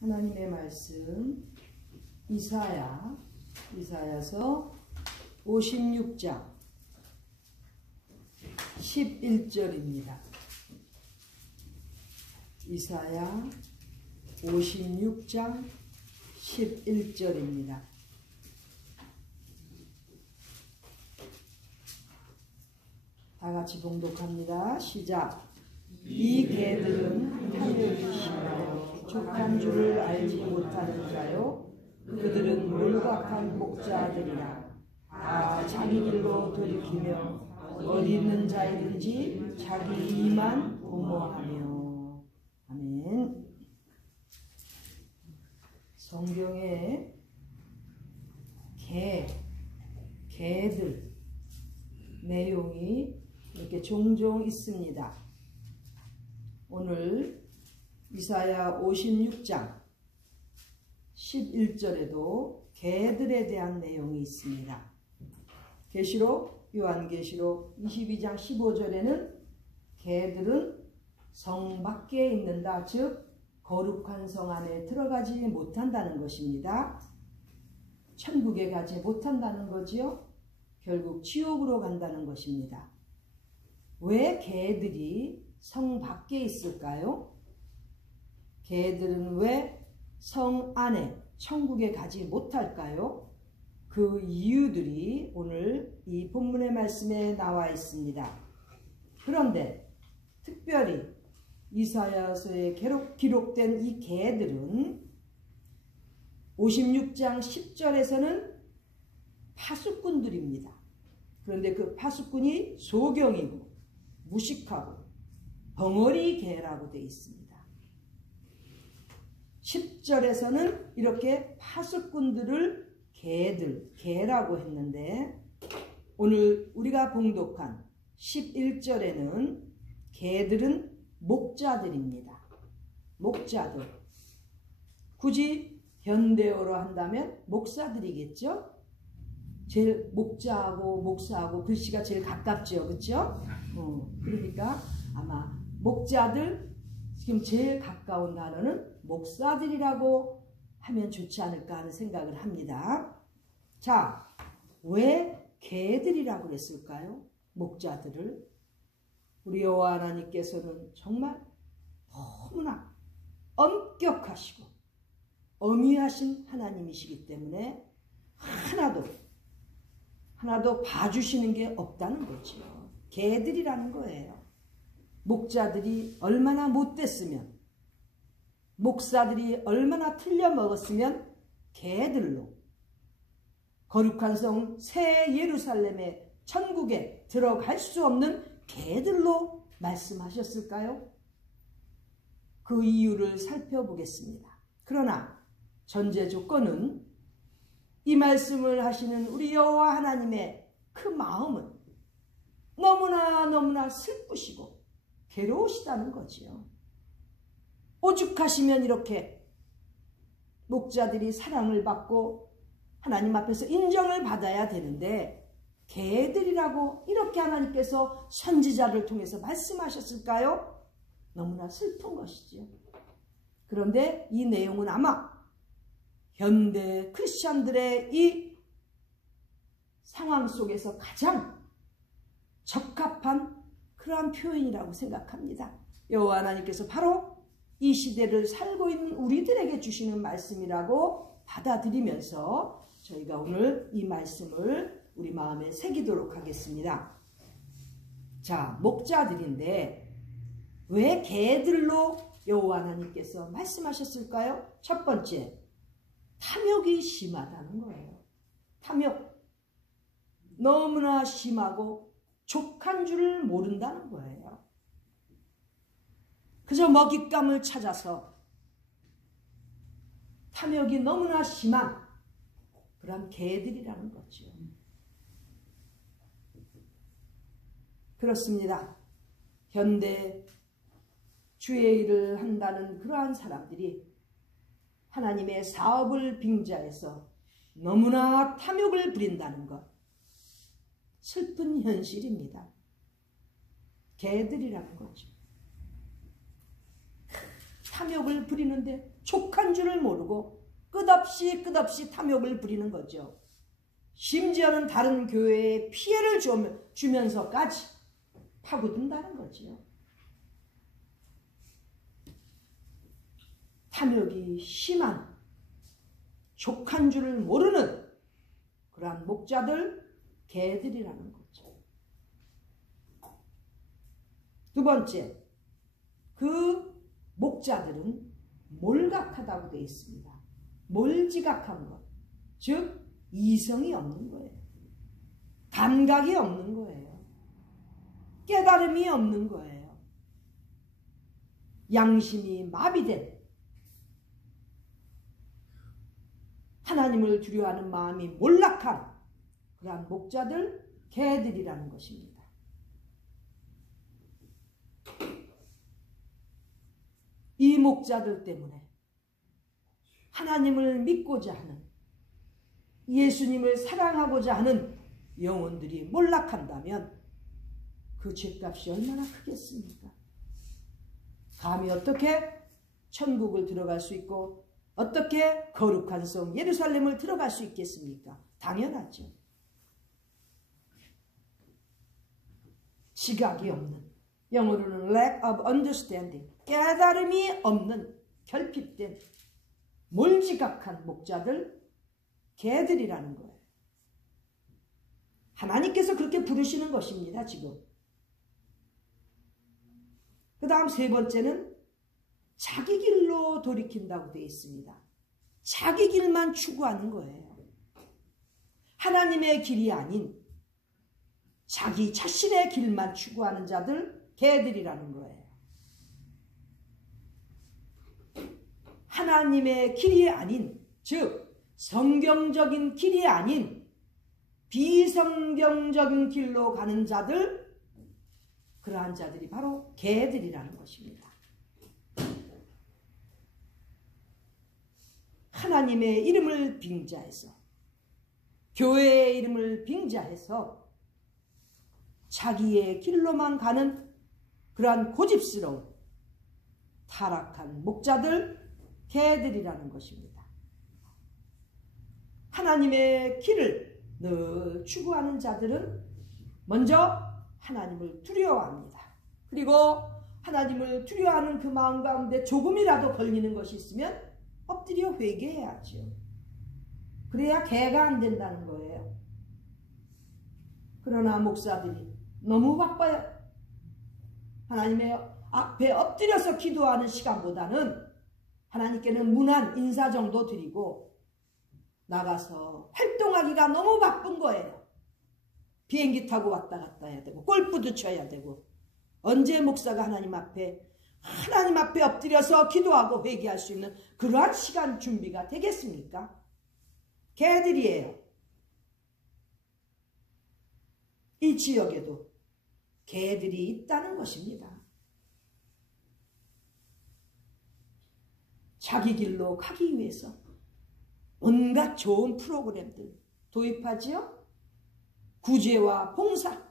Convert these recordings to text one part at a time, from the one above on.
하나님의 말씀 이사야서 56장 11절입니다. 이사야 56장 11절입니다. 다 같이 봉독합니다. 시작. 이 개들은 탐욕이 심하여 부족한 줄을 알지 못하는 자요, 그들은 몰각한 목자들이라. 다 자기 길로 돌이키며 어디 있는 자이든지 자기 이만 도모하며. 아멘. 성경에 개들 내용이 이렇게 종종 있습니다. 오늘 이사야 56장 11절에도 개들에 대한 내용이 있습니다. 요한계시록 22장 15절에는 개들은 성 밖에 있는다, 즉 거룩한 성 안에 들어가지 못한다는 것입니다. 천국에 가지 못한다는 거지요. 결국 지옥으로 간다는 것입니다. 왜 개들이 성 밖에 있을까요? 개들은 왜 성 안에 천국에 가지 못할까요? 그 이유들이 오늘 이 본문의 말씀에 나와 있습니다. 그런데 특별히 이사야서에 기록된 이 개들은 56장 10절에서는 파수꾼들입니다. 그런데 그 파수꾼이 소경이고 무식하고 벙어리 개라고 되어 있습니다. 10절에서는 이렇게 파수꾼들을 개라고 했는데, 오늘 우리가 봉독한 11절에는 개들은 목자들입니다. 목자들. 굳이 현대어로 한다면 목사들이겠죠? 제일 목자하고 목사하고 글씨가 제일 가깝죠, 그렇죠? 그러니까 아마 목자들, 지금 제일 가까운 단어는 목사들이라고 하면 좋지 않을까 하는 생각을 합니다. 자, 왜 개들이라고 그랬을까요? 목자들을. 우리 여호와 하나님께서는 정말 너무나 엄격하시고 엄위하신 하나님이시기 때문에 하나도 봐주시는 게 없다는 거죠. 개들이라는 거예요. 목자들이 얼마나 못됐으면, 목사들이 얼마나 틀려먹었으면 개들로 거룩한 성 새 예루살렘의 천국에 들어갈 수 없는 개들로 말씀하셨을까요? 그 이유를 살펴보겠습니다. 그러나 전제 조건은 이 말씀을 하시는 우리 여호와 하나님의 그 마음은 너무나 슬프시고 괴로우시다는 거지요. 오죽하시면 이렇게 목자들이 사랑을 받고 하나님 앞에서 인정을 받아야 되는데 개들이라고 이렇게 하나님께서 선지자를 통해서 말씀하셨을까요? 너무나 슬픈 것이지요. 그런데 이 내용은 아마 현대 크리스찬들의 이 상황 속에서 가장 적합한 그러한 표현이라고 생각합니다. 여호와 하나님께서 바로 이 시대를 살고 있는 우리들에게 주시는 말씀이라고 받아들이면서 저희가 오늘 이 말씀을 우리 마음에 새기도록 하겠습니다. 자, 목자들인데 왜 개들로 여호와 하나님께서 말씀하셨을까요? 첫 번째, 탐욕이 심하다는 거예요. 탐욕. 너무나 심하고 족한 줄을 모른다는 거예요. 그저 먹잇감을 찾아서 탐욕이 너무나 심한 그런 개들이라는 거죠. 그렇습니다. 현대 주의 일을 한다는 그러한 사람들이 하나님의 사업을 빙자해서 너무나 탐욕을 부린다는 것, 슬픈 현실입니다. 개들이라는 거죠. 탐욕을 부리는데 족한 줄을 모르고 끝없이 탐욕을 부리는 거죠. 심지어는 다른 교회에 피해를 주면서까지 파고든다는 거지요. 탐욕이 심한 족한 줄을 모르는 그러한 목자들, 개들이라는 거죠. 두 번째, 그 목자들은 몰각하다고 되어 있습니다. 몰지각한 것, 즉 이성이 없는 거예요. 감각이 없는 거예요. 깨달음이 없는 거예요. 양심이 마비된, 하나님을 두려워하는 마음이 몰락한 그러한 목자들, 개들이라는 것입니다. 이 목자들 때문에 하나님을 믿고자 하는, 예수님을 사랑하고자 하는 영혼들이 몰락한다면 그 죄값이 얼마나 크겠습니까? 감히 어떻게 천국을 들어갈 수 있고 어떻게 거룩한 성 예루살렘을 들어갈 수 있겠습니까? 당연하죠. 지각이 없는, 영어로는 lack of understanding, 깨달음이 없는, 결핍된, 몰지각한 목자들, 개들이라는 거예요. 하나님께서 그렇게 부르시는 것입니다, 지금. 그 다음 세 번째는 자기 길로 돌이킨다고 되어 있습니다. 자기 길만 추구하는 거예요. 하나님의 길이 아닌 자기 자신의 길만 추구하는 자들, 개들이라는 거예요. 하나님의 길이 아닌, 즉 성경적인 길이 아닌 비성경적인 길로 가는 자들, 그러한 자들이 바로 개들이라는 것입니다. 하나님의 이름을 빙자해서, 교회의 이름을 빙자해서 자기의 길로만 가는 그러한 고집스러운 타락한 목자들, 개들이라는 것입니다. 하나님의 길을 늘 추구하는 자들은 먼저 하나님을 두려워합니다. 그리고 하나님을 두려워하는 그 마음 가운데 조금이라도 걸리는 것이 있으면 엎드려 회개해야죠. 그래야 개가 안 된다는 거예요. 그러나 목사들이 너무 바빠요. 하나님의 앞에 엎드려서 기도하는 시간보다는 하나님께는 문안 인사 정도 드리고 나가서 활동하기가 너무 바쁜 거예요. 비행기 타고 왔다 갔다 해야 되고 골프도 쳐야 되고, 언제 목사가 하나님 앞에 엎드려서 기도하고 회개할 수 있는 그러한 시간 준비가 되겠습니까? 개들이에요. 이 지역에도 개들이 있다는 것입니다. 자기 길로 가기 위해서 온갖 좋은 프로그램들 도입하지요. 구제와 봉사,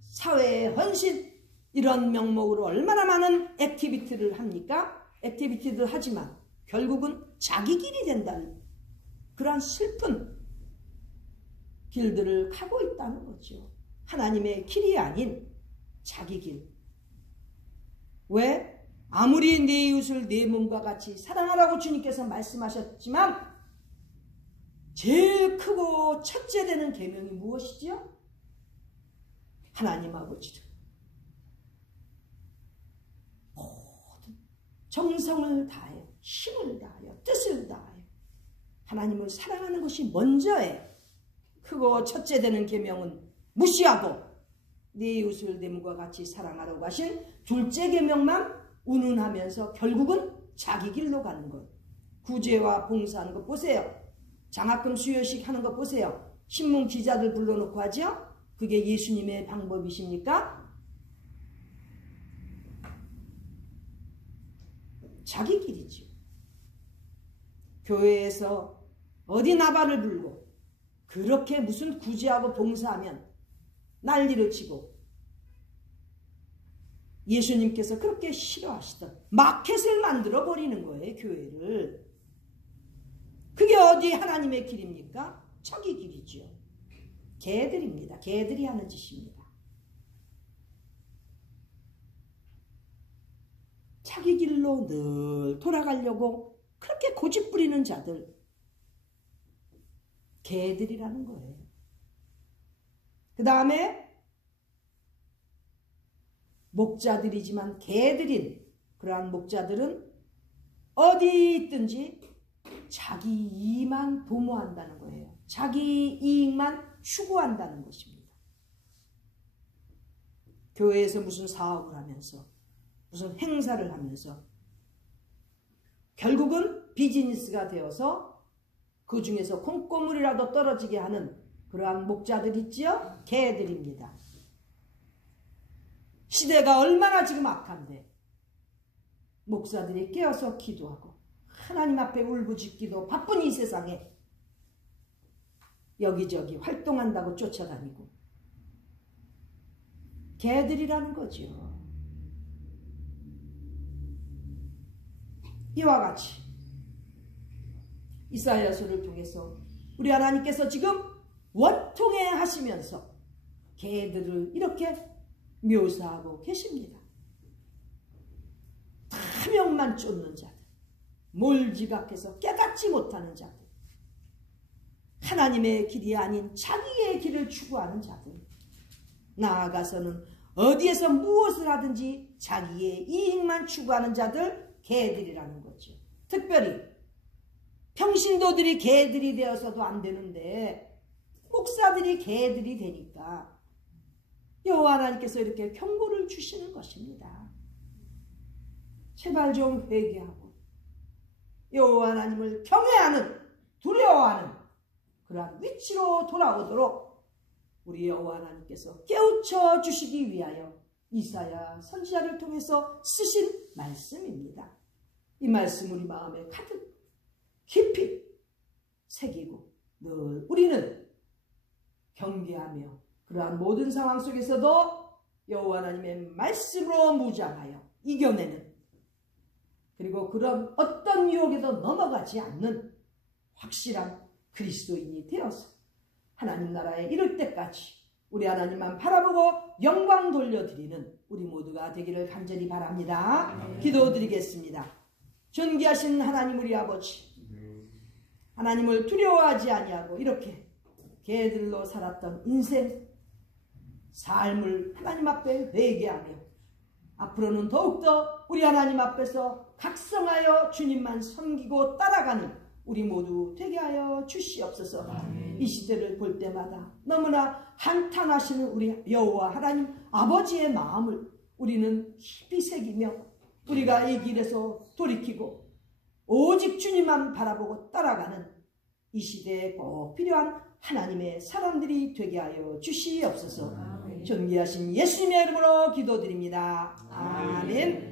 사회의 헌신, 이런 명목으로 얼마나 많은 액티비티를 합니까? 액티비티들 하지만 결국은 자기 길이 된다는 그러한 슬픈 길들을 가고 있다는 거죠. 하나님의 길이 아닌 자기 길. 왜? 아무리 내 이웃을 내 몸과 같이 사랑하라고 주님께서 말씀하셨지만 제일 크고 첫째 되는 계명이 무엇이지요? 하나님 아버지를 모든 정성을 다하여, 힘을 다하여, 뜻을 다하여 하나님을 사랑하는 것이 먼저예요. 크고 첫째 되는 계명은 무시하고 네 이웃을 내 몸과 같이 사랑하라고 하신 둘째 계명만 운운하면서 결국은 자기 길로 가는 것. 구제와 봉사하는 것 보세요. 장학금 수여식 하는 것 보세요. 신문 기자들 불러놓고 하죠? 그게 예수님의 방법이십니까? 자기 길이죠. 교회에서 어디 나발을 불고 그렇게 무슨 구제하고 봉사하면 난리를 치고 예수님께서 그렇게 싫어하시던 마켓을 만들어 버리는 거예요. 교회를. 그게 어디 하나님의 길입니까? 자기 길이죠. 개들입니다. 개들이 하는 짓입니다. 자기 길로 늘 돌아가려고 그렇게 고집부리는 자들, 개들이라는 거예요. 그 다음에 목자들이지만 개들인 그러한 목자들은 어디 있든지 자기 이익만 도모한다는 거예요. 자기 이익만 추구한다는 것입니다. 교회에서 무슨 사업을 하면서 무슨 행사를 하면서 결국은 비즈니스가 되어서 그 중에서 콩고물이라도 떨어지게 하는 그러한 목자들 있지요? 개들입니다. 시대가 얼마나 지금 악한데 목사들이 깨어서 기도하고 하나님 앞에 울부짖기도 바쁜 이 세상에 여기저기 활동한다고 쫓아다니고 개들이라는 거죠. 이와 같이 이사야서를 통해서 우리 하나님께서 지금 원통해 하시면서 개들을 이렇게 묘사하고 계십니다. 탐욕만 쫓는 자들, 몰지각해서 깨닫지 못하는 자들, 하나님의 길이 아닌 자기의 길을 추구하는 자들, 나아가서는 어디에서 무엇을 하든지 자기의 이익만 추구하는 자들, 개들이라는 거죠. 특별히 평신도들이 개들이 되어서도 안 되는데 목사들이 개들이 되니까 여호와 하나님께서 이렇게 경고를 주시는 것입니다. 제발 좀 회개하고 여호와 하나님을 경외하는, 두려워하는 그러한 위치로 돌아오도록 우리 여호와 하나님께서 깨우쳐 주시기 위하여 이사야 선지자를 통해서 쓰신 말씀입니다. 이 말씀 우리 마음에 가득 깊이 새기고 늘 우리는 경계하며 그러한 모든 상황 속에서도 여호와 하나님의 말씀으로 무장하여 이겨내는, 그리고 그런 어떤 유혹에도 넘어가지 않는 확실한 그리스도인이 되어서 하나님 나라에 이를 때까지 우리 하나님만 바라보고 영광 돌려드리는 우리 모두가 되기를 간절히 바랍니다. 기도드리겠습니다. 존귀하신 하나님 우리 아버지, 하나님을 두려워하지 아니하고 이렇게 개들로 살았던 인생 삶을 하나님 앞에 회개하며 앞으로는 더욱더 우리 하나님 앞에서 각성하여 주님만 섬기고 따라가는 우리 모두 되게 하여 주시옵소서. 이 시대를 볼 때마다 너무나 한탄하시는 우리 여호와 하나님 아버지의 마음을 우리는 깊이 새기며 우리가 이 길에서 돌이키고 오직 주님만 바라보고 따라가는 이 시대에 꼭 필요한 하나님의 사람들이 되게 하여 주시옵소서. 존귀하신 예수님의 이름으로 기도드립니다. 아멘.